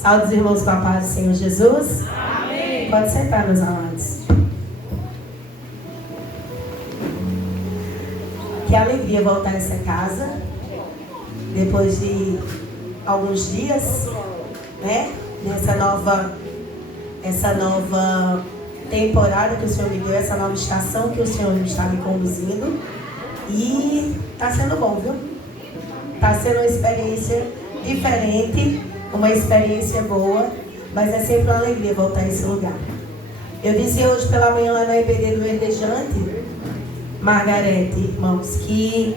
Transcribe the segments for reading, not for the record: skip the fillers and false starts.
Saúde os irmãos com a paz do Senhor Jesus. Amém. Pode sentar, meus amados. Que alegria voltar a essa casa. Depois de alguns dias, né? Nessa nova temporada que o Senhor me deu, essa nova estação que o Senhor está me conduzindo. E está sendo bom, viu? Está sendo uma experiência diferente, uma experiência boa, mas é sempre uma alegria voltar a esse lugar. Eu disse hoje pela manhã lá na EBD do Verdejante, Margarete, irmãos, que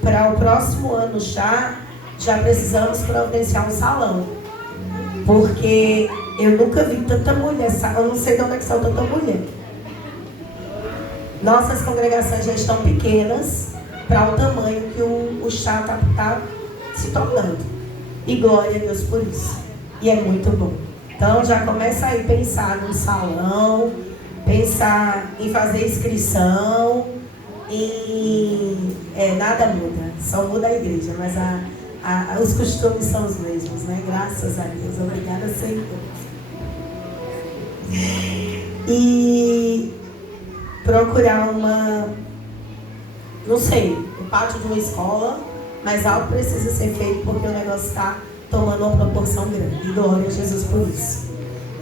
para o próximo ano já precisamos providenciar um salão. Porque eu nunca vi tanta mulher, eu não sei de onde é que saiu tanta mulher. Nossas congregações já estão pequenas para o tamanho que o chá está se tornando. E glória a Deus por isso. E é muito bom. Então já começa aí a pensar no salão, pensar em fazer inscrição. E nada muda, só muda a igreja, mas os costumes são os mesmos, né? Graças a Deus, obrigada, Senhor. E procurar não sei, o pátio de uma escola, mas algo precisa ser feito porque o negócio está tomando uma proporção grande. E glória a Jesus por isso.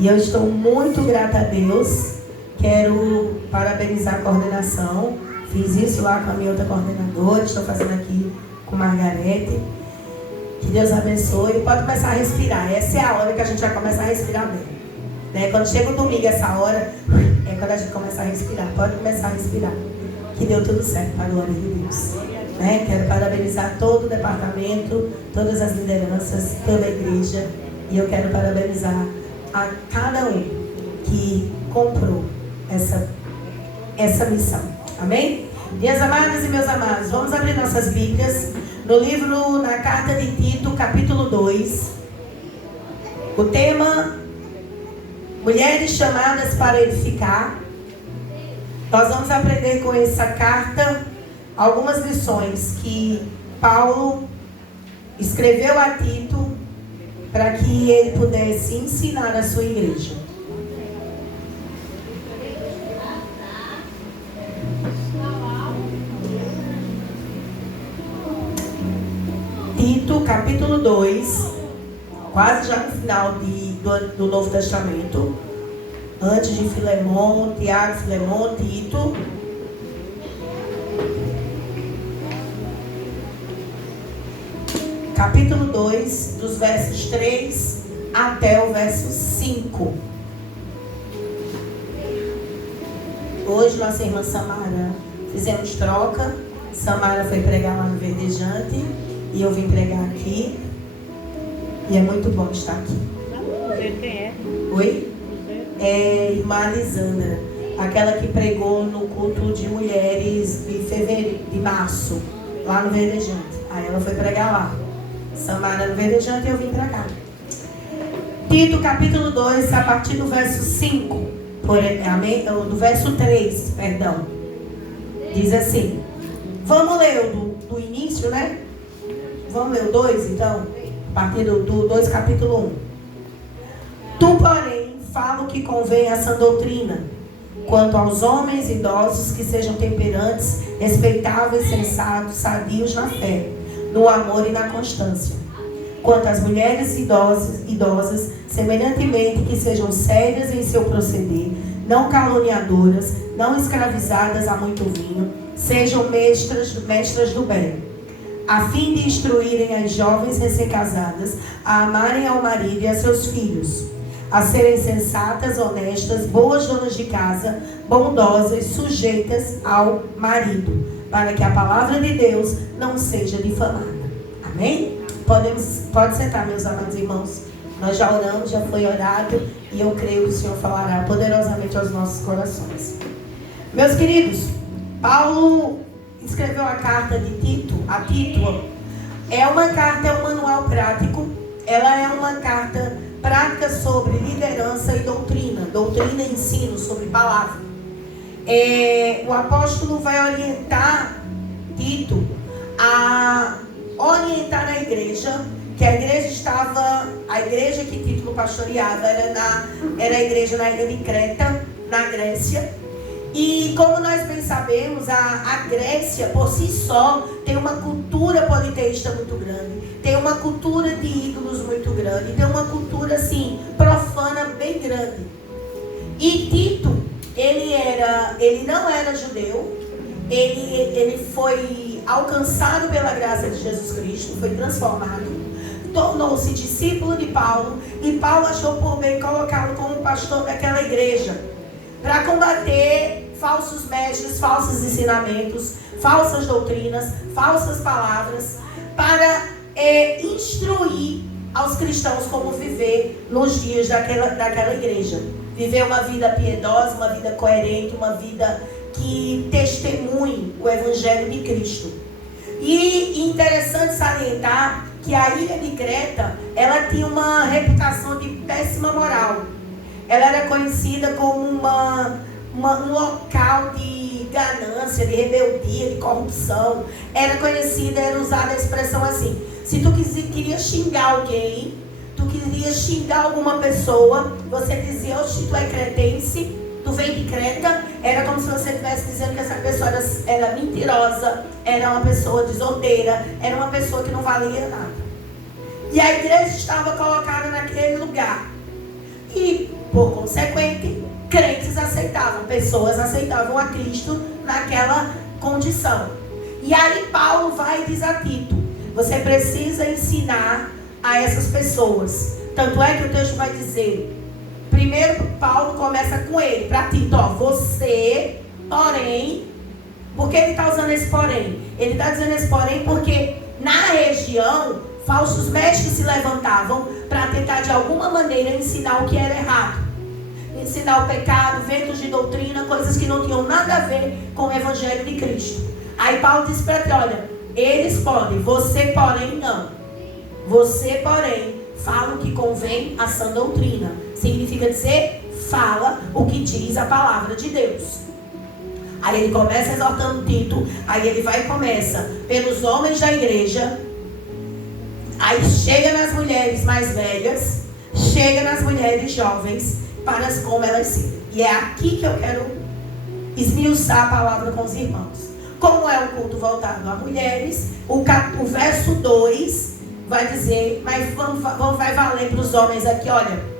E eu estou muito grata a Deus, quero parabenizar a coordenação. Fiz isso lá com a minha outra coordenadora, estou fazendo aqui com Margarete. Que Deus abençoe. Pode começar a respirar. Essa é a hora que a gente vai começar a respirar bem. Né? Quando chega o domingo, essa hora, é quando a gente começa a respirar. Pode começar a respirar. Que deu tudo certo, para a glória de Deus. Né? Quero parabenizar todo o departamento, todas as lideranças, toda a igreja. E eu quero parabenizar a cada um que comprou essa missão. Amém? Minhas amadas e meus amados, vamos abrir nossas Bíblias no na carta de Tito, capítulo 2. O tema, mulheres chamadas para edificar. Nós vamos aprender com essa carta algumas lições que Paulo escreveu a Tito para que ele pudesse ensinar a sua igreja. Tito, capítulo 2, quase já no final do Novo Testamento, antes de Filemão, Tiago, Filemão, Tito. Capítulo 2, dos versos 3 até o verso 5. Hoje, nossa irmã Samara, fizemos troca. Samara foi pregar lá no Verdejante. E eu vim pregar aqui. E é muito bom estar aqui. Quem é? Oi? É irmã Alisandra. Aquela que pregou no culto de mulheres de março. Lá no Verdejante. Aí ela foi pregar lá. Samara no Verdejante e eu vim pra cá. Tito capítulo 2, a partir do verso 5. Do verso 3, perdão. Diz assim. Vamos ler do início, né? Vamos ler o 2, então? A partir do 2, capítulo 1. Tu, porém, fala o que convém a essa doutrina, quanto aos homens idosos que sejam temperantes, respeitáveis, sensatos, sadios na fé, no amor e na constância. Quanto às mulheres idosas, semelhantemente que sejam sérias em seu proceder, não caluniadoras, não escravizadas a muito vinho, sejam mestras do bem, a fim de instruírem as jovens recém-casadas a amarem ao marido e a seus filhos, a serem sensatas, honestas, boas donas de casa, bondosas, sujeitas ao marido, para que a palavra de Deus não seja difamada. Amém? Pode sentar, meus amados irmãos. Nós já oramos, já foi orado, e eu creio que o Senhor falará poderosamente aos nossos corações. Meus queridos, Paulo escreveu a carta de Tito, a Tito. É uma carta, é um manual prático. Ela é uma carta prática sobre liderança e doutrina e ensino sobre palavra. O apóstolo vai orientar Tito a orientar a igreja que a igreja que Tito pastoreava era a igreja na ilha de Creta, na Grécia. E como nós bem sabemos, a Grécia por si só tem uma cultura politeísta muito grande, tem uma cultura de ídolos muito grande, tem uma cultura assim, profana bem grande. E Tito, ele não era judeu, ele foi alcançado pela graça de Jesus Cristo, foi transformado, tornou-se discípulo de Paulo, e Paulo achou por bem colocá-lo como pastor daquela igreja, para combater falsos mestres, falsos ensinamentos, falsas doutrinas, falsas palavras, para instruir aos cristãos como viver nos dias daquela igreja. Viver uma vida piedosa, uma vida coerente, uma vida que testemunhe o Evangelho de Cristo. E interessante salientar que a ilha de Creta, ela tinha uma reputação de péssima moral. Ela era conhecida como um local de ganância, de rebeldia, de corrupção. Era usada a expressão assim: se tu queria xingar alguém, tu queria xingar alguma pessoa, você dizia: oxe, tu é cretense, tu vem de Creta. Era como se você estivesse dizendo que essa pessoa era mentirosa, era uma pessoa desordeira, era uma pessoa que não valia nada. E a igreja estava colocada naquele lugar. E, por consequente, crentes pessoas aceitavam a Cristo naquela condição. E aí Paulo vai e diz a Tito: você precisa ensinar a essas pessoas. Tanto é que o texto vai dizer, primeiro Paulo começa com ele, para Tito, você, porém, por que ele está usando esse porém? Ele está dizendo esse porém porque na região, falsos mestres se levantavam para tentar de alguma maneira ensinar o que era errado. Ensinar o pecado, ventos de doutrina, coisas que não tinham nada a ver com o Evangelho de Cristo. Aí Paulo diz para ti: olha, eles podem, você porém não. Você porém fala o que convém à sã doutrina. Significa dizer, fala o que diz a palavra de Deus. Aí ele começa exortando Tito, aí ele vai e começa pelos homens da igreja, aí chega nas mulheres mais velhas, chega nas mulheres jovens, para como elas serem. E é aqui que eu quero esmiuçar a palavra com os irmãos. Como é um culto voltado a mulheres, o verso 2 vai dizer, mas vai valer para os homens aqui, olha,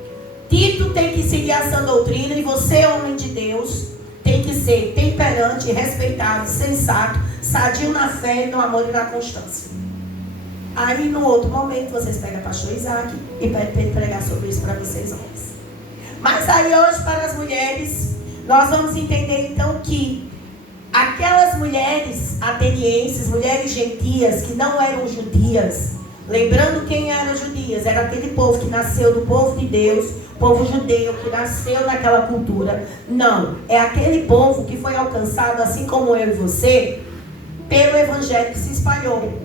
Tito tem que seguir a sã doutrina, e você, homem de Deus, tem que ser temperante, respeitável, sensato, sadio na fé, no amor e na constância. Aí, no outro momento, vocês pegam o pastor Isaac e pedem para ele pregar sobre isso para vocês, homens. Mas aí, hoje, para as mulheres, nós vamos entender, então, que aquelas mulheres atenienses, mulheres gentias, que não eram judias, lembrando quem eram judias, era aquele povo que nasceu do povo de Deus, povo judeu, que nasceu naquela cultura. Não, é aquele povo que foi alcançado, assim como eu e você, pelo evangelho que se espalhou.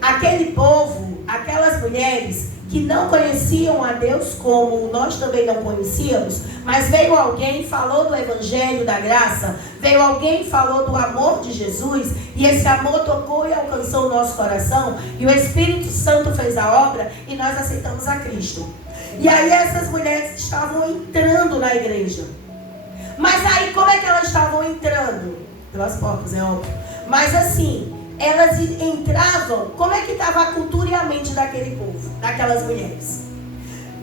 Aquele povo, aquelas mulheres que não conheciam a Deus como nós também não conhecíamos, mas veio alguém e falou do evangelho da graça, veio alguém e falou do amor de Jesus, e esse amor tocou e alcançou o nosso coração, e o Espírito Santo fez a obra, e nós aceitamos a Cristo. E aí essas mulheres estavam entrando na igreja. Mas aí como é que elas estavam entrando? Pelas portas, é óbvio. Mas assim, elas entravam, como é que estava a cultura e a mente daquele povo, daquelas mulheres?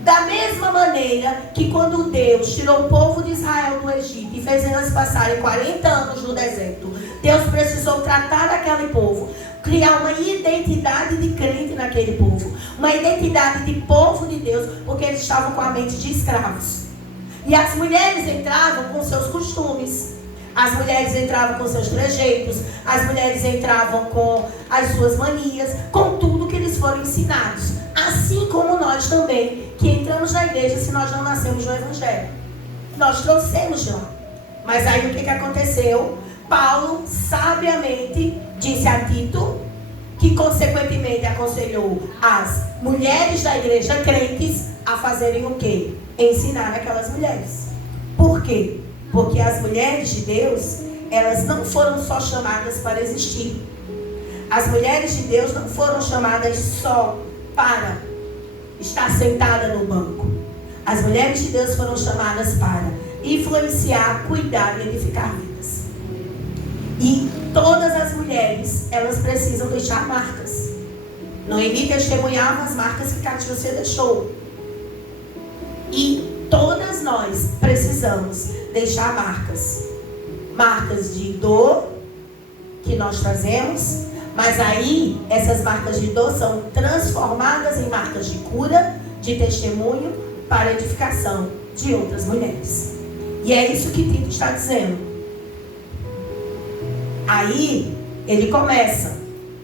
Da mesma maneira que quando Deus tirou o povo de Israel do Egito e fez elas passarem 40 anos no deserto, Deus precisou tratar aquele povo, criar uma identidade de crente naquele povo, uma identidade de povo de Deus, porque eles estavam com a mente de escravos. E as mulheres entravam com seus costumes, as mulheres entravam com seus trejeitos, as mulheres entravam com as suas manias, com tudo que eles foram ensinados. Assim como nós também, que entramos na igreja se nós não nascemos no evangelho. Nós trouxemos de lá. Mas aí o que aconteceu? Paulo sabiamente disse a Tito, que consequentemente aconselhou as mulheres da igreja crentes a fazerem o quê? Ensinar aquelas mulheres. Por quê? Porque as mulheres de Deus, elas não foram só chamadas para existir. As mulheres de Deus não foram chamadas só para estar sentada no banco. As mulheres de Deus foram chamadas para influenciar, cuidar e edificar vidas. E todas as mulheres, elas precisam deixar marcas. Noemi testemunhava as marcas que Catiúcia deixou. E todas nós precisamos deixar marcas. Marcas de dor que nós trazemos, mas aí essas marcas de dor são transformadas em marcas de cura, de testemunho, para edificação de outras mulheres. E é isso que Tito está dizendo. Aí ele começa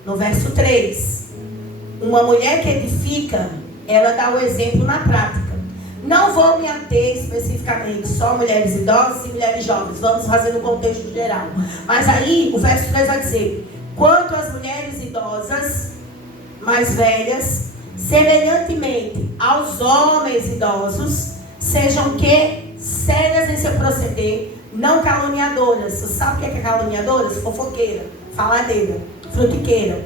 no verso 3. Uma mulher que edifica, ela dá o exemplo na prática. Não vou me ater especificamente só mulheres idosas e mulheres jovens. Vamos fazer no contexto geral. Mas aí o verso 3 vai dizer: quanto às mulheres idosas, mais velhas, semelhantemente aos homens idosos, sejam que sérias em seu proceder, não caluniadoras. Você sabe o que é caluniadoras? Fofoqueira, faladeira, frutiqueira.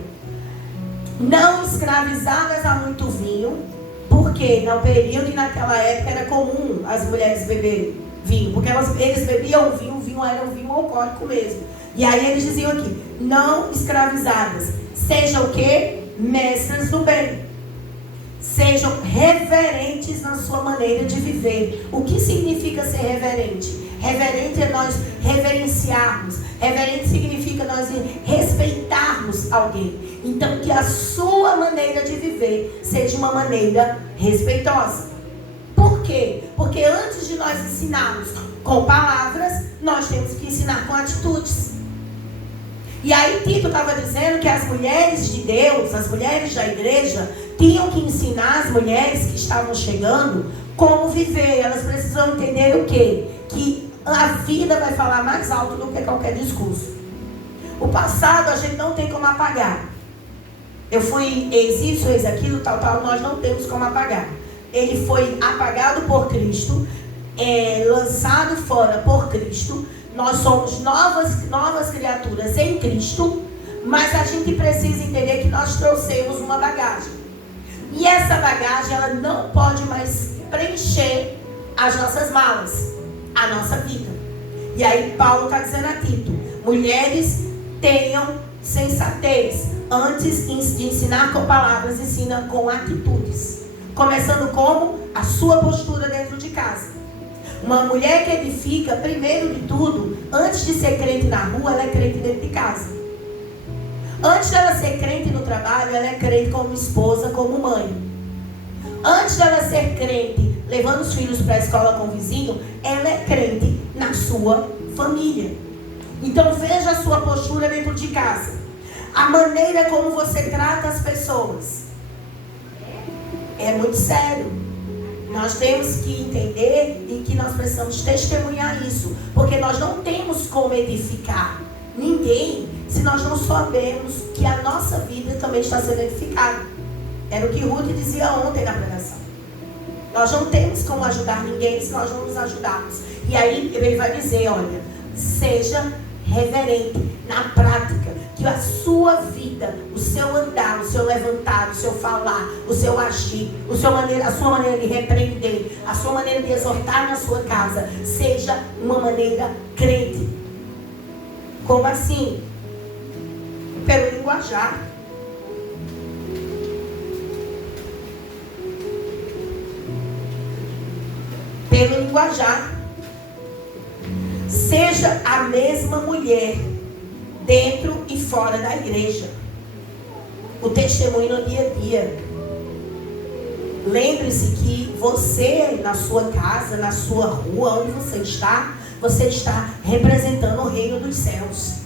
Não escravizadas a muito vinho, porque no período e naquela época era comum as mulheres beberem vinho, porque eles bebiam vinho, o vinho era um vinho alcoólico mesmo. E aí eles diziam aqui: não escravizadas, sejam o quê? Mestras do bem. Sejam reverentes na sua maneira de viver. O que significa ser reverente? Reverente é nós reverenciarmos. Reverente significa nós respeitarmos alguém. Então, que a sua maneira de viver seja uma maneira respeitosa. Por quê? Porque antes de nós ensinarmos com palavras, nós temos que ensinar com atitudes. E aí Tito estava dizendo que as mulheres de Deus, as mulheres da igreja, tinham que ensinar as mulheres que estavam chegando como viver. Elas precisam entender o quê? Que a vida vai falar mais alto do que qualquer discurso. O passado a gente não tem como apagar. Eu fui ex isso, ex aquilo, tal, nós não temos como apagar. Ele foi apagado por Cristo, lançado fora por Cristo. Nós somos novas criaturas em Cristo, mas a gente precisa entender que nós trouxemos uma bagagem. E essa bagagem, ela não pode mais preencher as nossas malas, a nossa vida. E aí Paulo está dizendo a Tito: mulheres, tenham sensatez. Antes de ensinar com palavras, ensina com atitudes. Começando como? A sua postura dentro de casa. Uma mulher que edifica, primeiro de tudo, antes de ser crente na rua, ela é crente dentro de casa. Antes dela ser crente no trabalho, ela é crente como esposa, como mãe. Antes dela ser crente, levando os filhos para a escola com o vizinho, ela é crente na sua família. Então veja a sua postura dentro de casa. A maneira como você trata as pessoas. É muito sério. Nós temos que entender e que nós precisamos testemunhar isso. Porque nós não temos como edificar ninguém se nós não soubermos que a nossa vida também está sendo edificada. Era o que Ruth dizia ontem na pregação. Nós não temos como ajudar ninguém se nós não nos ajudarmos. E aí ele vai dizer: olha, seja reverente na prática. Que a sua vida, o seu andar, o seu levantar, o seu falar, o seu agir, a sua maneira de repreender, a sua maneira de exortar na sua casa, seja uma maneira crente. Como assim? Pelo linguajar. Pelo linguajar. Seja a mesma mulher dentro e fora da igreja. O testemunho no dia a dia. Lembre-se que você, na sua casa, na sua rua, onde você está representando o reino dos céus.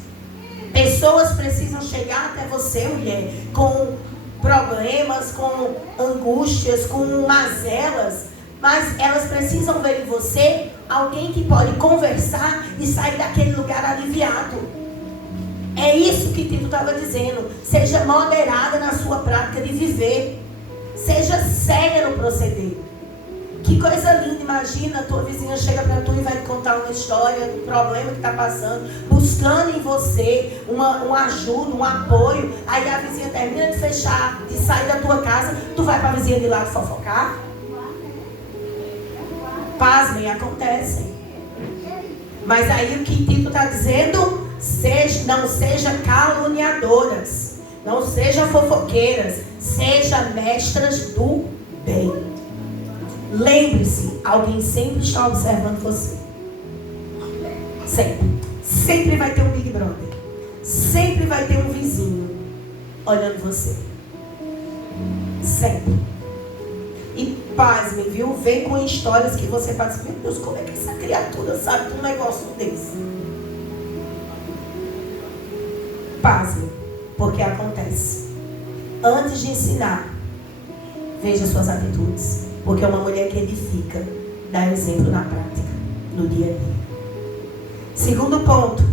Pessoas precisam chegar até você, mulher, com problemas, com angústias, com mazelas, mas elas precisam ver em você alguém que pode conversar e sair daquele lugar aliviado. É isso que Tito estava dizendo. Seja moderada na sua prática de viver. Seja séria no proceder. Que coisa linda, imagina, tua vizinha chega para tu e vai te contar uma história do problema que está passando, buscando em você uma ajuda, um apoio. Aí a vizinha termina de fechar, de sair da tua casa, tu vai para a vizinha de lá fofocar. Pasmem, acontecem. Mas aí o que Tito está dizendo? Não seja caluniadoras, não seja fofoqueiras, seja mestras do bem. Lembre-se, alguém sempre está observando você. Sempre. Sempre vai ter um Big Brother. Sempre vai ter um vizinho olhando você. Sempre. E pasme, viu? Vem com histórias que você fala assim, meu Deus, como é que essa criatura sabe de um negócio desse? Pasme, porque acontece. Antes de ensinar, veja suas atitudes. Porque uma mulher que edifica dá exemplo na prática, no dia a dia. Segundo ponto,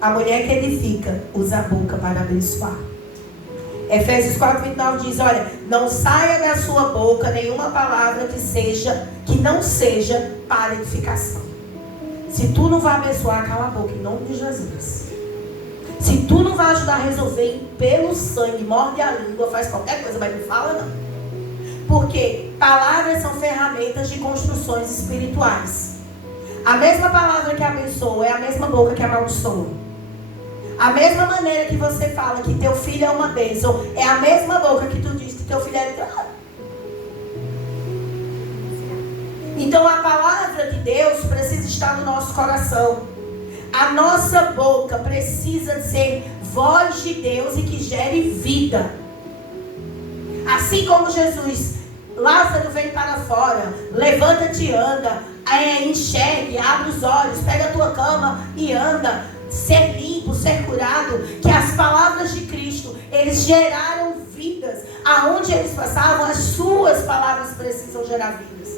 a mulher que edifica usa a boca para abençoar. Efésios 4:29 diz, olha, não saia da sua boca nenhuma palavra que não seja para edificação. Se tu não vai abençoar, cala a boca, em nome de Jesus. Se tu não vai ajudar a resolver pelo sangue, morde a língua, faz qualquer coisa, mas não fala não. Porque palavras são ferramentas de construções espirituais. A mesma palavra que abençoa é a mesma boca que amaldiçoa. A mesma maneira que você fala que teu filho é uma bênção, é a mesma boca que tu diz que teu filho é errado. Então a palavra de Deus precisa estar no nosso coração. A nossa boca precisa ser voz de Deus e que gere vida. Assim como Jesus, Lázaro vem para fora, levanta-te e anda, enxergue, abre os olhos, pega a tua cama e anda, ser limpo, ser curado, que as palavras de Cristo, eles geraram vidas, aonde eles passavam, as suas palavras precisam gerar vidas.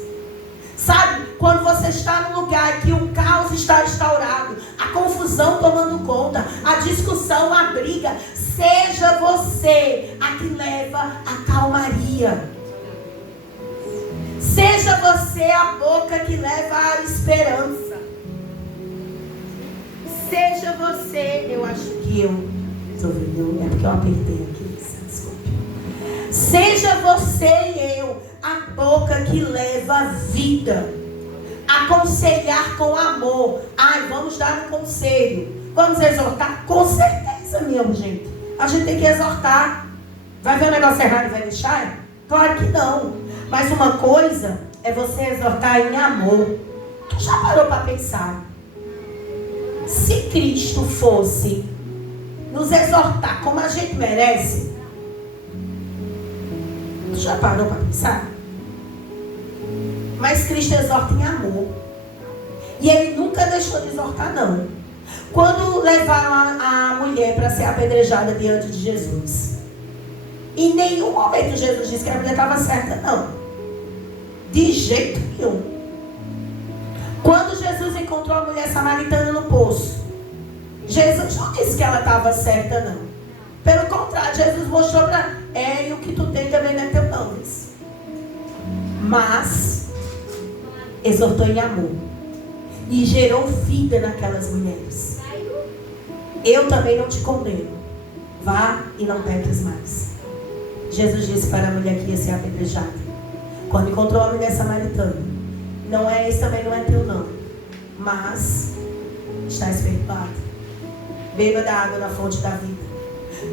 Sabe, quando você está num lugar que o caos está instaurado, a confusão tomando conta, a discussão, a briga, seja você a que leva a calmaria. Seja você a boca que leva a esperança. Seja você, eu acho que eu resolvi, é porque eu apertei aqui, desculpe. Seja você e eu a boca que leva vida. Aconselhar com amor. Ai, vamos dar um conselho. Vamos exortar? Com certeza, minha gente. A gente tem que exortar. Vai ver um negócio errado e vai deixar? Claro que não. Mas uma coisa é você exortar em amor. Tu já parou para pensar? Se Cristo fosse nos exortar como a gente merece, tu já parou para pensar? Mas Cristo exorta em amor. E Ele nunca deixou de exortar, não. Quando levaram a mulher para ser apedrejada diante de Jesus, em nenhum momento Jesus disse que a mulher estava certa, não. De jeito nenhum. Quando Jesus encontrou a mulher samaritana no poço, Jesus não disse que ela estava certa, não. Pelo contrário, Jesus mostrou para ela, e o que tu tem também não é teu, não. Mas exortou em amor. E gerou vida naquelas mulheres. Eu também não te condeno. Vá e não peques mais. Jesus disse para a mulher que ia ser apedrejada, quando encontrou a mulher samaritana, não é esse também, não é teu não, mas está perdoado. Beba da água da fonte da vida.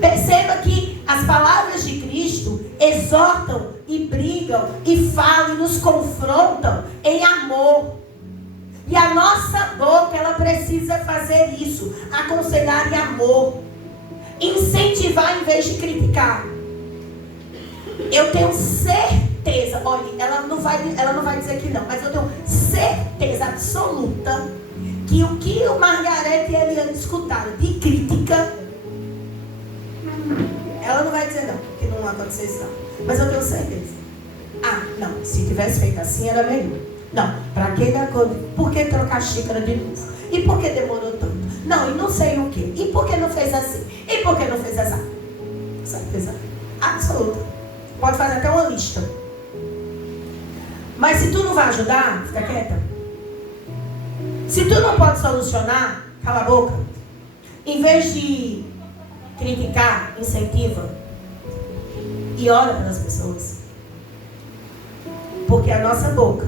Perceba que as palavras de Cristo exortam e brigam e falam e nos confrontam em amor. E a nossa boca, ela precisa fazer isso, aconselhar em amor, incentivar em vez de criticar. Eu tenho certeza, olha, ela não vai dizer que não, mas eu tenho certeza absoluta que o que o Margarete e a Eliane escutaram de crítica, ela não vai dizer não, que não aconteceu isso não. Mas eu tenho certeza. Ah, não, se tivesse feito assim era melhor. Não, para que dar conta? Por que trocar xícara de novo? E por que demorou tanto? Não, e não sei o que. E por que não fez assim? E por que não fez assim? Certeza absoluta. Pode fazer até uma lista. Mas se tu não vai ajudar, fica quieta. Se tu não pode solucionar, cala a boca. Em vez de criticar, incentiva e ora pelas pessoas. Porque a nossa boca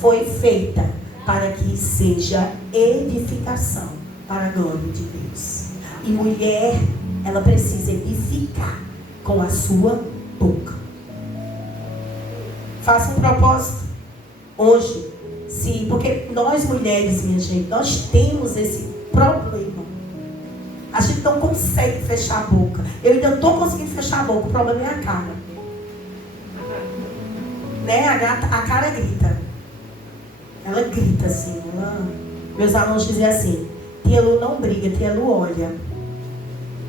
foi feita para que seja edificação para a glória de Deus. E mulher, ela precisa edificar com a sua boca. Faça um propósito hoje. Sim, porque nós mulheres, minha gente, nós temos esse problema. A gente não consegue fechar a boca. Eu ainda não estou conseguindo fechar a boca. O problema é a cara. Né? A cara grita. Ela grita assim. Meus alunos diziam assim: tia Lu não briga, tia Lu olha.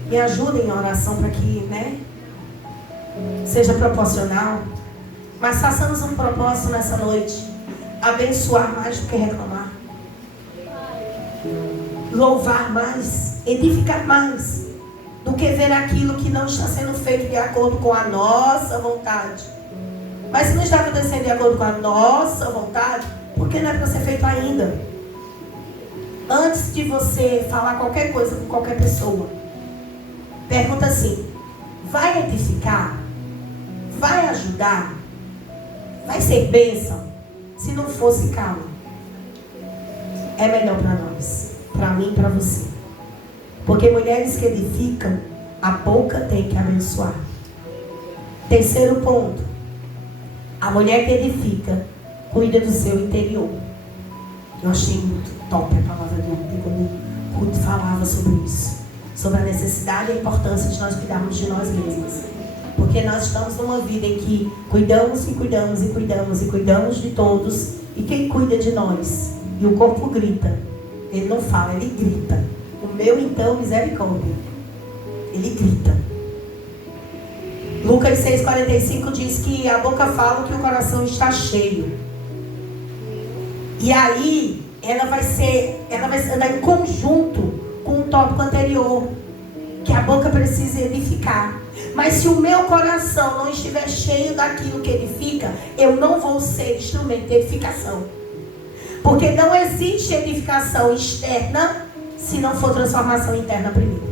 Me ajudem em oração para que, né, seja proporcional. Mas façamos um propósito nessa noite. Abençoar mais do que reclamar. Louvar mais. Edificar mais. Do que ver aquilo que não está sendo feito de acordo com a nossa vontade. Mas se não está acontecendo de acordo com a nossa vontade, por que não é para ser feito ainda? Antes de você falar qualquer coisa com qualquer pessoa, pergunta assim: vai edificar? Vai ajudar? Vai ser bênção? Se não fosse, calma. É melhor para nós, para mim e para você. Porque mulheres que edificam, a boca tem que abençoar. Terceiro ponto: a mulher que edifica cuida do seu interior. Eu achei muito top a palavra de ontem, quando o Ruth falava sobre isso, sobre a necessidade e a importância de nós cuidarmos de nós mesmas. Porque nós estamos numa vida em que cuidamos e cuidamos e cuidamos e cuidamos de todos. E quem cuida de nós? E o corpo grita. Ele não fala, ele grita. O meu então, misericórdia. Ele grita. Lucas 6,45 diz que a boca fala que o coração está cheio. E aí, ela vai andar em conjunto com o tópico anterior, que a boca precisa edificar. Mas se o meu coração não estiver cheio daquilo que edifica, eu não vou ser instrumento de edificação. Porque não existe edificação externa se não for transformação interna primeiro.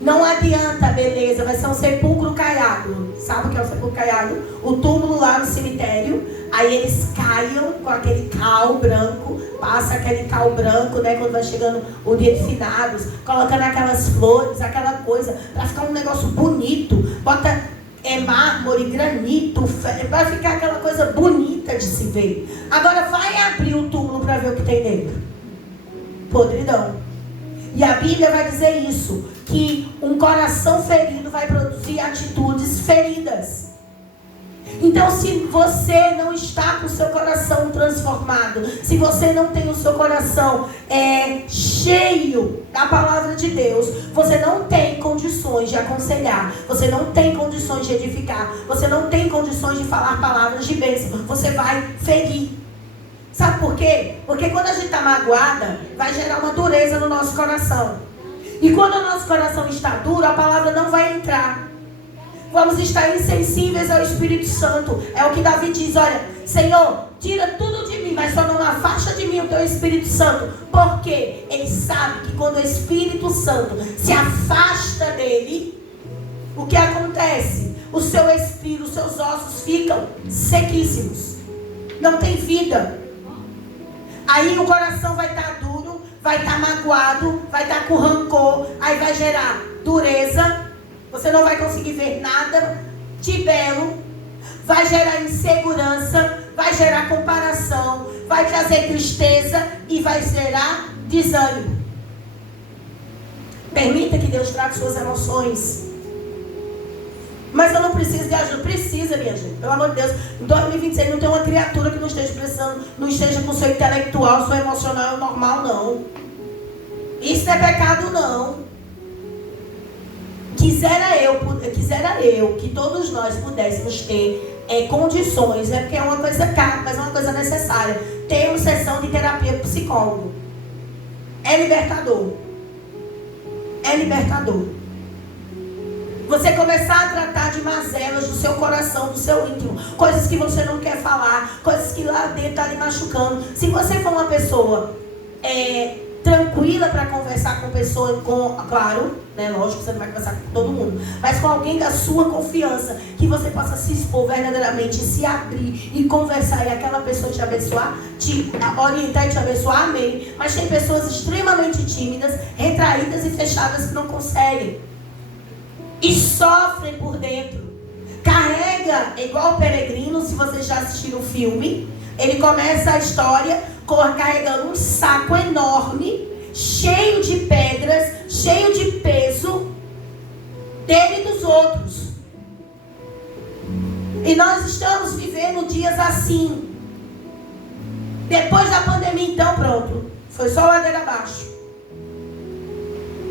Não adianta, beleza, vai ser um sepulcro caiado. Sabe o que é o sepulcro caiado? O túmulo lá no cemitério. Aí eles caiam com aquele cal branco. Passa aquele cal branco, né? Quando vai chegando o dia de finados. Colocando aquelas flores, aquela coisa. Pra ficar um negócio bonito. Bota mármore, granito. Vai ficar aquela coisa bonita de se ver. Agora vai abrir o túmulo pra ver o que tem dentro. Podridão. E a Bíblia vai dizer isso, que um coração ferido vai produzir atitudes feridas. Então, se você não está com o seu coração transformado, se você não tem o seu coração cheio da palavra de Deus, você não tem condições de aconselhar, você não tem condições de edificar, você não tem condições de falar palavras de bênção, você vai ferir. Sabe por quê? Porque quando a gente está magoada, vai gerar uma dureza no nosso coração. E quando o nosso coração está duro, a palavra não vai entrar. Vamos estar insensíveis ao Espírito Santo. É o que Davi diz: olha, Senhor, tira tudo de mim, mas só não afasta de mim o teu Espírito Santo. Porque ele sabe que quando o Espírito Santo se afasta dele, o que acontece? O seu espírito, os seus ossos ficam sequíssimos. Não tem vida. Aí o coração vai estar duro, vai estar magoado, vai estar com rancor, aí vai gerar dureza, você não vai conseguir ver nada de belo, vai gerar insegurança, vai gerar comparação, vai trazer tristeza e vai gerar desânimo. Permita que Deus traga suas emoções. Mas eu não preciso de ajuda. Precisa, minha gente. Pelo amor de Deus. Em 2026 não tem uma criatura que não esteja precisando, não esteja com seu intelectual, seu emocional normal, não. Isso não é pecado, não. Quisera eu que todos nós pudéssemos ter condições, porque é uma coisa cara, mas é uma coisa necessária. Ter uma sessão de terapia com psicólogo. É libertador. É libertador. Você começar a tratar de mazelas do seu coração, do seu íntimo. Coisas que você não quer falar. Coisas que lá dentro estão lhe machucando. Se você for uma pessoa tranquila para conversar com pessoa, claro, né, lógico que você não vai conversar com todo mundo, mas com alguém da sua confiança, que você possa se expor verdadeiramente, se abrir e conversar, e aquela pessoa te abençoar, te orientar e te abençoar, amém. Mas tem pessoas extremamente tímidas, retraídas e fechadas que não conseguem e sofrem por dentro. Carrega, igual o peregrino, se vocês já assistiram o filme, ele começa a história carregando um saco enorme, cheio de pedras, cheio de peso dele e dos outros. E nós estamos vivendo dias assim. Depois da pandemia, então, pronto, foi só ladeira abaixo.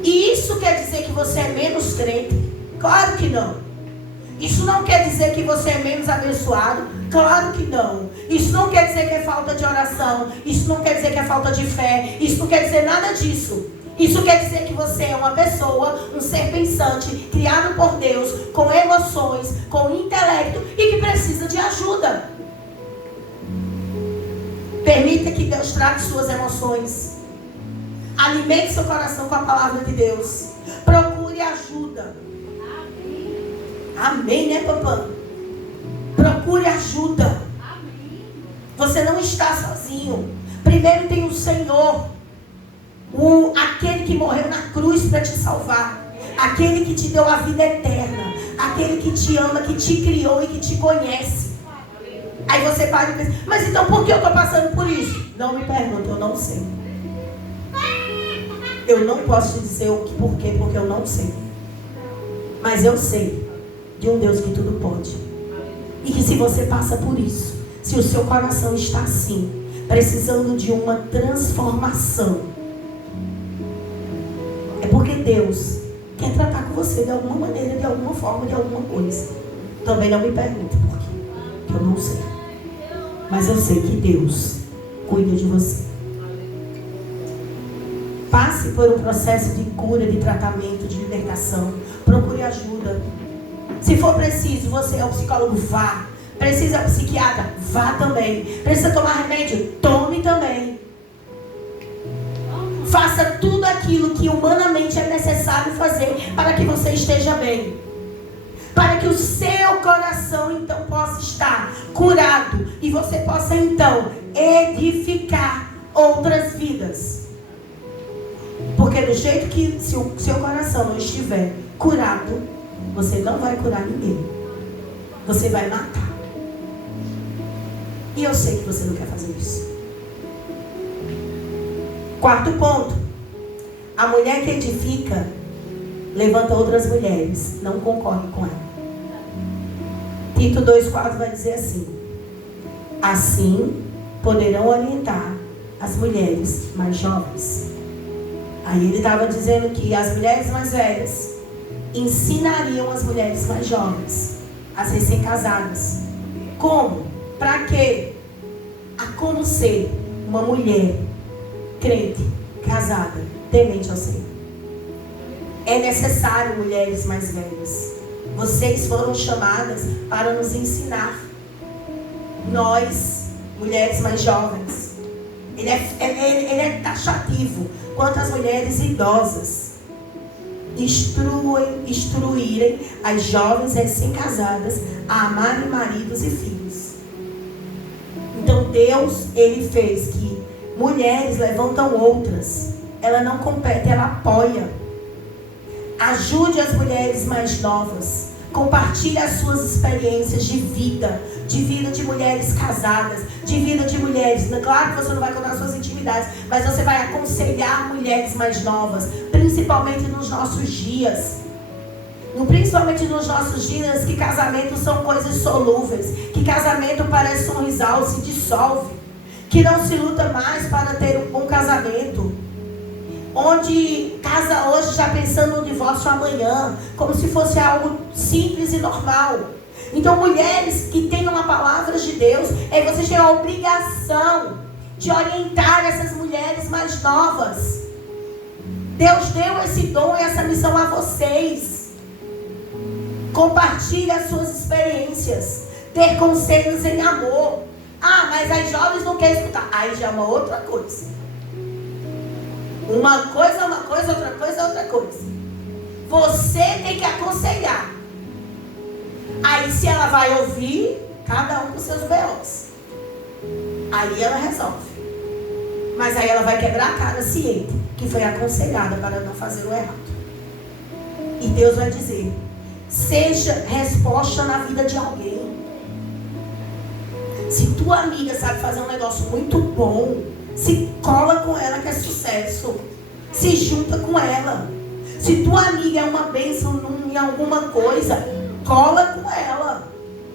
E isso quer dizer que você é menos crente? Claro que não. Isso não quer dizer que você é menos abençoado? Claro que não. Isso não quer dizer que é falta de oração. Isso não quer dizer que é falta de fé. Isso não quer dizer nada disso. Isso quer dizer que você é uma pessoa, um ser pensante, criado por Deus, com emoções, com intelecto e que precisa de ajuda. Permita que Deus trate suas emoções. Alimente seu coração com a palavra de Deus. Procure ajuda. Amém, né, papã? Procure ajuda. Você não está sozinho. Primeiro tem o Senhor, aquele que morreu na cruz para te salvar, aquele que te deu a vida eterna, aquele que te ama, que te criou e que te conhece. Aí você para e pensa, mas então por que eu estou passando por isso? Não me pergunte, eu não sei. Eu não posso te dizer o porquê, porque eu não sei. Mas eu sei de um Deus que tudo pode. E que se você passa por isso, se o seu coração está assim, precisando de uma transformação, é porque Deus quer tratar com você de alguma maneira, de alguma forma, de alguma coisa. Também não me pergunte por quê, que eu não sei. Mas eu sei que Deus cuida de você. Passe por um processo de cura, de tratamento, de libertação. Procure ajuda. Se for preciso, você é um psicólogo, vá. Precisa de um psiquiatra, vá também. Precisa tomar remédio, tome também. Faça tudo aquilo que humanamente é necessário fazer para que você esteja bem. Para que o seu coração então possa estar curado e você possa então edificar outras vidas. Porque do jeito que se o seu coração não estiver curado, você não vai curar ninguém. Você vai matar. E eu sei que você não quer fazer isso. Quarto ponto. A mulher que edifica levanta outras mulheres. Não concorre com ela. Tito 2,4 vai dizer assim: assim poderão orientar as mulheres mais jovens. Aí ele estava dizendo que as mulheres mais velhas ensinariam as mulheres mais jovens, as recém-casadas. Como? Para quê? A como ser uma mulher crente, casada, temente ao Senhor. É necessário, mulheres mais velhas. Vocês foram chamadas para nos ensinar. Nós, mulheres mais jovens. Ele é taxativo. Quanto às mulheres idosas, instruírem as jovens recém-casadas a amarem maridos e filhos. Então Deus, Ele fez que mulheres levantam outras. Ela não compete, ela apoia. Ajude as mulheres mais novas. Compartilhe as suas experiências de vida de mulheres casadas, de vida de mulheres. Claro que você não vai contar suas intimidades, mas você vai aconselhar mulheres mais novas, principalmente nos nossos dias. Principalmente nos nossos dias, que casamentos são coisas solúveis, que casamento parece um risal, se dissolve, que não se luta mais para ter um bom casamento, onde casa hoje já pensando no divórcio amanhã, como se fosse algo simples e normal. Então, mulheres que tenham a palavra de Deus, vocês têm a obrigação de orientar essas mulheres mais novas. Deus deu esse dom e essa missão a vocês. Compartilhe as suas experiências. Ter conselhos em amor. Ah, mas as jovens não querem escutar. Aí já é uma outra coisa. Uma coisa é uma coisa, outra coisa é outra coisa. Você tem que aconselhar. Aí se ela vai ouvir, cada um com seus B.O.s. Aí ela resolve. Mas aí ela vai quebrar a cara ciente que foi aconselhada para não fazer o errado. E Deus vai dizer: seja resposta na vida de alguém. Se tua amiga sabe fazer um negócio muito bom, se cola com ela que é sucesso. Se junta com ela. Se tua amiga é uma bênção em alguma coisa, cola com ela.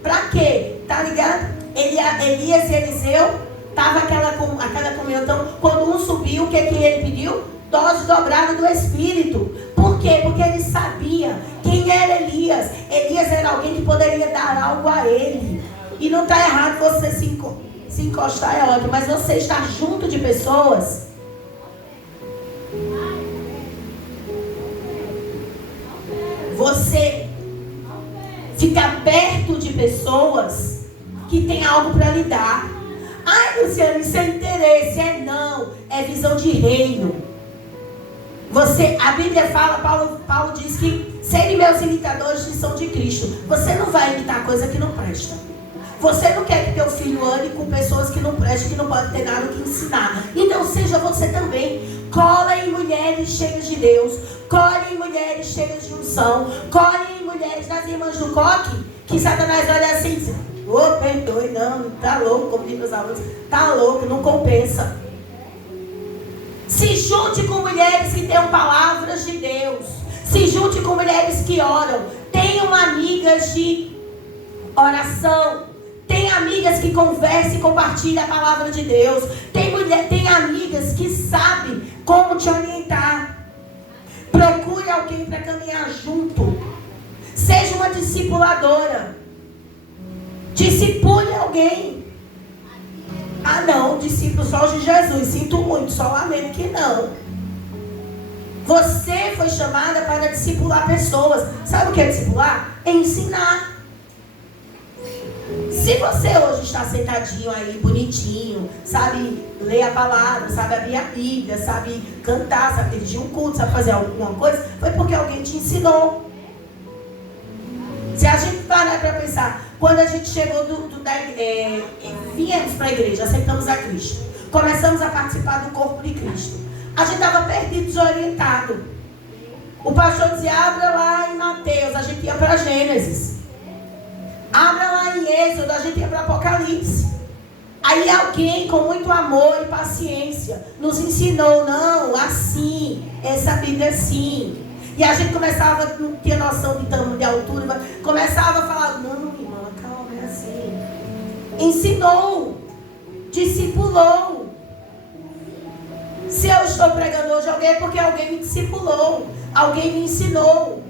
Pra quê? Tá ligado? Elias e Eliseu, tava aquela comunhão. Então, quando um subiu, o que ele pediu? Dose dobrada do Espírito. Por quê? Porque ele sabia quem era Elias. Elias era alguém que poderia dar algo a ele. E não está errado você se encostar, é ótimo. Mas você estar junto de pessoas. Você ficar perto de pessoas que tem algo para lhe dar. Ai, Luciano, isso é interesse. Não, é visão de reino. A Bíblia fala, Paulo diz que serem meus imitadores que são de Cristo. Você não vai imitar coisa que não presta. Você não quer que teu filho ande com pessoas que não prestam, que não podem ter nada que ensinar. Então seja você também. Cola em mulheres cheias de Deus. Cola em mulheres cheias de unção. Cola em mulheres das irmãs do coque, que Satanás olha assim e diz: ô, perdoe, não, tá louco, como diz meus alunos, tá louco, não compensa. Se junte com mulheres que tenham palavras de Deus. Se junte com mulheres que oram. Tenham amigas de oração. Tem amigas que conversam e compartilham a palavra de Deus. Tem amigas que sabem como te orientar. Procure alguém para caminhar junto. Seja uma discipuladora. Discipule alguém. Ah não, discípulo só de Jesus. Sinto muito, só lamento que não. Você foi chamada para discipular pessoas. Sabe o que é discipular? É ensinar. Se você hoje está sentadinho aí, bonitinho, sabe ler a palavra, sabe abrir a Bíblia, sabe cantar, sabe dirigir um culto, sabe fazer alguma coisa, foi porque alguém te ensinou. Se a gente parar para pensar, quando a gente chegou viemos para a igreja, aceitamos a Cristo, começamos a participar do corpo de Cristo, a gente estava perdido, desorientado. O pastor dizia: abra lá em Mateus, a gente ia para Gênesis. Abra lá em Êxodo, a gente ia para Apocalipse. Aí alguém com muito amor e paciência nos ensinou: não, assim, essa Bíblia é assim. E a gente começava, não tinha noção de tamanho, de altura, começava a falar: não, irmã, calma, é assim. Ensinou, discipulou. Se eu estou pregando hoje alguém, é porque alguém me discipulou, alguém me ensinou.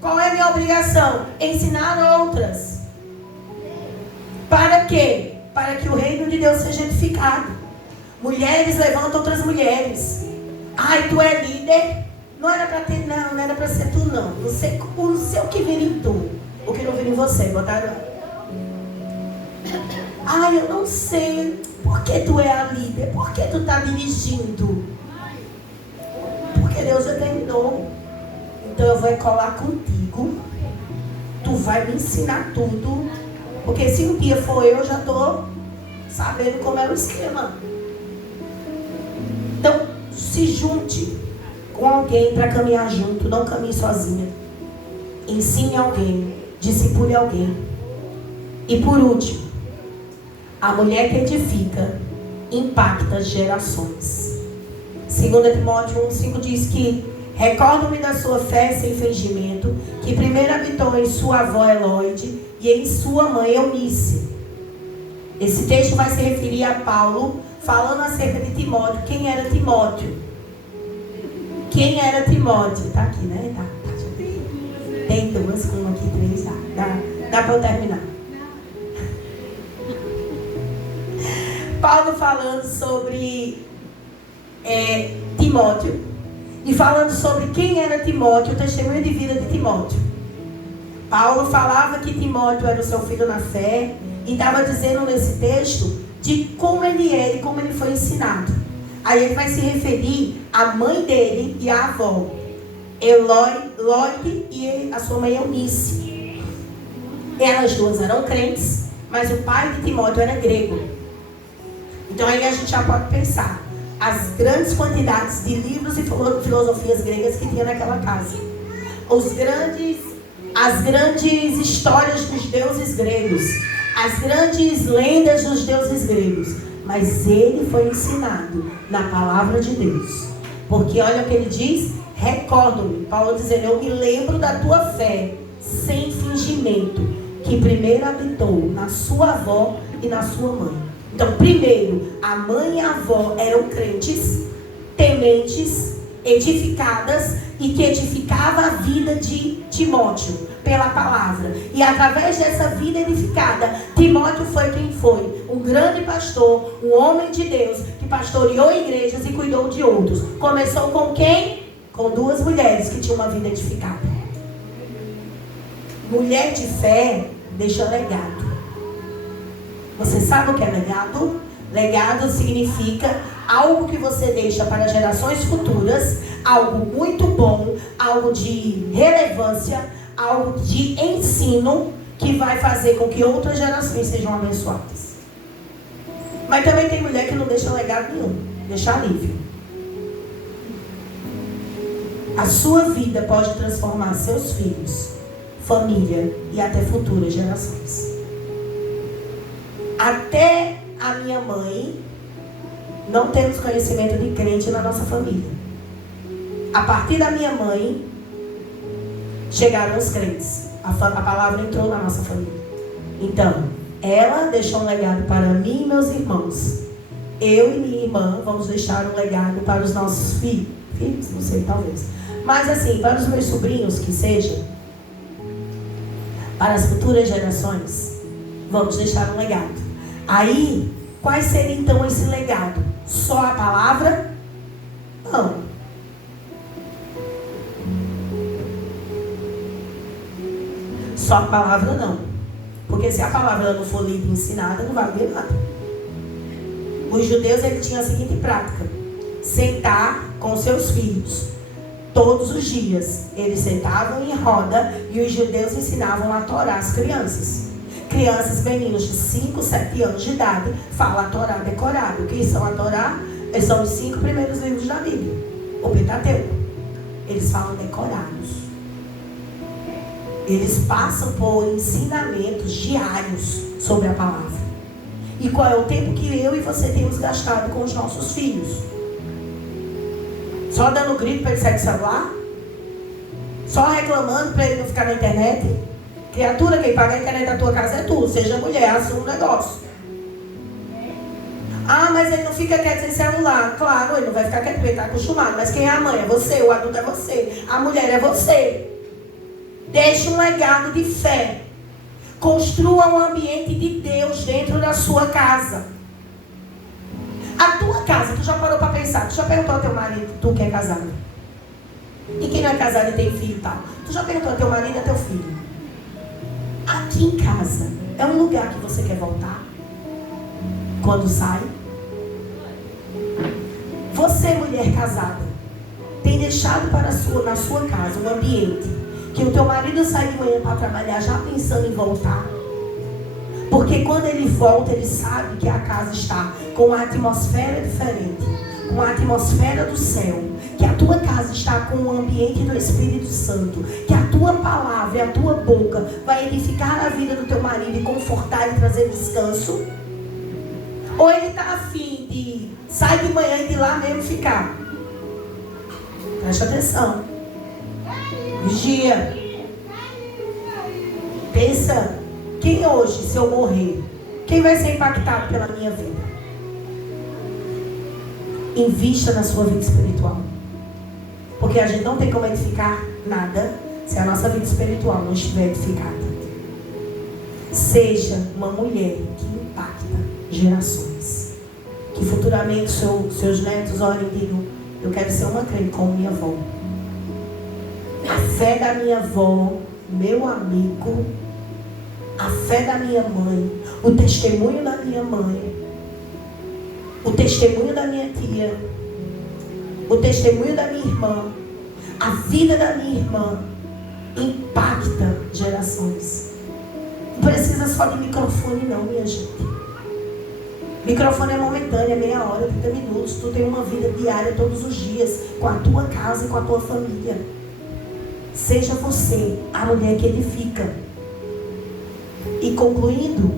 Qual é a minha obrigação? Ensinar outras. Para quê? Para que o reino de Deus seja edificado. Mulheres levantam outras mulheres. Ai, tu é líder? Não era para ter, não era para ser tu, não. Não sei o que vira em tu, o que não vira em você. Botaram? Ai, eu não sei. Por que tu é a líder? Por que tu está dirigindo? Porque Deus já terminou. Então eu vou colar contigo. Tu vai me ensinar tudo. Porque se um dia for eu já estou sabendo como é o esquema. Então, se junte com alguém para caminhar junto. Não caminhe sozinha. Ensine alguém. Discipule alguém. E por último, a mulher que edifica impacta gerações. 2 Timóteo 1,5 diz que: recordo-me da sua fé sem fingimento, que primeiro habitou em sua avó Eloide e em sua mãe Eunice. Esse texto vai se referir a Paulo, falando acerca de Timóteo. Quem era Timóteo? Quem era Timóteo? Está aqui, né? Tá. Tem duas, uma aqui, três. Dá para eu terminar. Paulo falando sobre Timóteo. E falando sobre quem era Timóteo, o testemunho de vida de Timóteo. Paulo falava que Timóteo era o seu filho na fé e estava dizendo nesse texto de como ele é e como ele foi ensinado. Aí ele vai se referir à mãe dele e à avó, Eloide e a sua mãe Eunice. Elas duas eram crentes, mas o pai de Timóteo era grego. Então aí a gente já pode pensar as grandes quantidades de livros e filosofias gregas que tinha naquela casa. As grandes histórias dos deuses gregos, as grandes lendas dos deuses gregos. Mas ele foi ensinado na palavra de Deus. Porque olha o que ele diz: recordo-me, Paulo dizendo, eu me lembro da tua fé, sem fingimento, que primeiro habitou na sua avó e na sua mãe. Então, primeiro, a mãe e a avó eram crentes, tementes, edificadas, e que edificava a vida de Timóteo pela palavra. E através dessa vida edificada, Timóteo foi quem foi: um grande pastor, um homem de Deus, que pastoreou igrejas e cuidou de outros. Começou com quem? Com duas mulheres que tinham uma vida edificada. Mulher de fé deixa legado. Você sabe o que é legado? Legado significa algo que você deixa para gerações futuras, algo muito bom, algo de relevância, algo de ensino que vai fazer com que outras gerações sejam abençoadas. Mas também tem mulher que não deixa legado nenhum, deixa alívio. A sua vida pode transformar seus filhos, família e até futuras gerações. Até a minha mãe, não temos conhecimento de crente na nossa família. A partir da minha mãe, chegaram os crentes. A palavra entrou na nossa família. Então, ela deixou um legado para mim e meus irmãos. Eu e minha irmã vamos deixar um legado para os nossos filhos. Filhos? Não sei, talvez. Mas assim, para os meus sobrinhos, que seja, para as futuras gerações, vamos deixar um legado. Aí, quais seria então esse legado? Só a palavra? Não. Só a palavra não. Porque se a palavra não for lida e ensinada, não vai ver nada. Os judeus, eles tinham a seguinte prática: sentar com seus filhos. Todos os dias, eles sentavam em roda e os judeus ensinavam a Torá às crianças. Crianças, meninos de 5, 7 anos de idade, falam a Torá decorado. O que são a Torá? São os 5 primeiros livros da Bíblia. O Pentateuco. Eles falam decorados. Eles passam por ensinamentos diários sobre a palavra. E qual é o tempo que eu e você temos gastado com os nossos filhos? Só dando grito para ele sair do celular? Só reclamando para ele não ficar na internet? Criatura, quem paga a internet da tua casa é tu. Seja mulher, assuma um negócio. Ah, mas ele não fica quieto sem celular. Claro, ele não vai ficar quieto porque ele está acostumado. Mas quem é a mãe? É você. O adulto é você. A mulher é você. Deixe um legado de fé. Construa um ambiente de Deus dentro da sua casa. A tua casa, tu já parou para pensar? Tu já perguntou ao teu marido, tu que é casado? E quem não é casado e tem filho e tal? Tu já perguntou ao teu marido e ao teu filho? Aqui em casa, é um lugar que você quer voltar? Quando sai? Você, mulher casada, tem deixado na sua casa um ambiente que o teu marido sai de manhã para trabalhar já pensando em voltar? Porque quando ele volta, ele sabe que a casa está com uma atmosfera diferente, com a atmosfera do céu, que a tua casa está com o ambiente do Espírito Santo, que a tua palavra e a tua boca vai edificar a vida do teu marido e confortar e trazer descanso? Ou ele está afim de sair de manhã e de lá mesmo ficar? Preste atenção. Vigia. Pensa, quem hoje, se eu morrer, quem vai ser impactado pela minha vida? Invista na sua vida espiritual. Porque a gente não tem como edificar nada se a nossa vida espiritual não estiver edificada. Seja uma mulher que impacta gerações. Que futuramente seus netos olhem e digam: eu quero ser uma crente como minha avó. A fé da minha avó meu amigo, a fé da minha mãe, o testemunho da minha mãe, o testemunho da minha tia, o testemunho da minha irmã, a vida da minha irmã impacta gerações. Não precisa só de microfone não, minha gente. Microfone é momentâneo, é meia hora, 30 minutos. Tu tem uma vida diária todos os dias, com a tua casa e com a tua família. Seja você a mulher que edifica. E concluindo,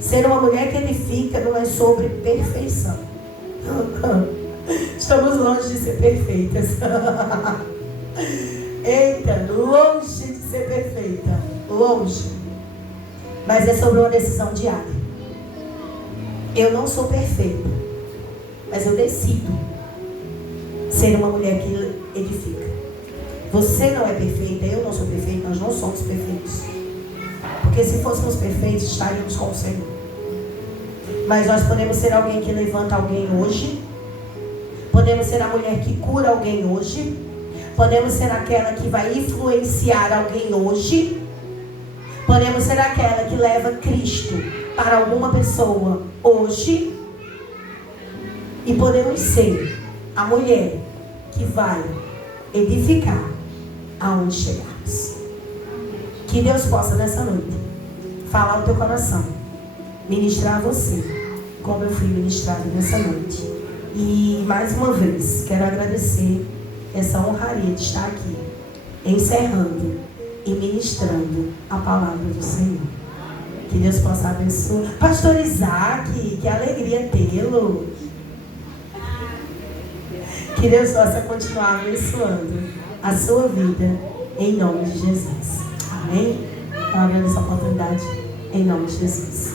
ser uma mulher que edifica não é sobre perfeição. Estamos longe de ser perfeitas. Eita, longe de ser perfeita. Longe. Mas é sobre uma decisão diária. Eu não sou perfeita, mas eu decido ser uma mulher que edifica. Você não é perfeita, eu não sou perfeita, nós não somos perfeitos. Porque se fôssemos perfeitos, estaríamos com o Senhor. Mas nós podemos ser alguém que levanta alguém hoje. Podemos ser a mulher que cura alguém hoje. Podemos ser aquela que vai influenciar alguém hoje. Podemos ser aquela que leva Cristo para alguma pessoa hoje. E podemos ser a mulher que vai edificar aonde chegarmos. Que Deus possa nessa noite falar no teu coração, ministrar a você como eu fui ministrado nessa noite. E mais uma vez quero agradecer essa honraria de estar aqui encerrando e ministrando a palavra do Senhor. Que Deus possa abençoar. Pastor Isaac, que alegria tê-lo. Que Deus possa continuar abençoando a sua vida em nome de Jesus. Amém? Eu agradeço a oportunidade em nome de Jesus.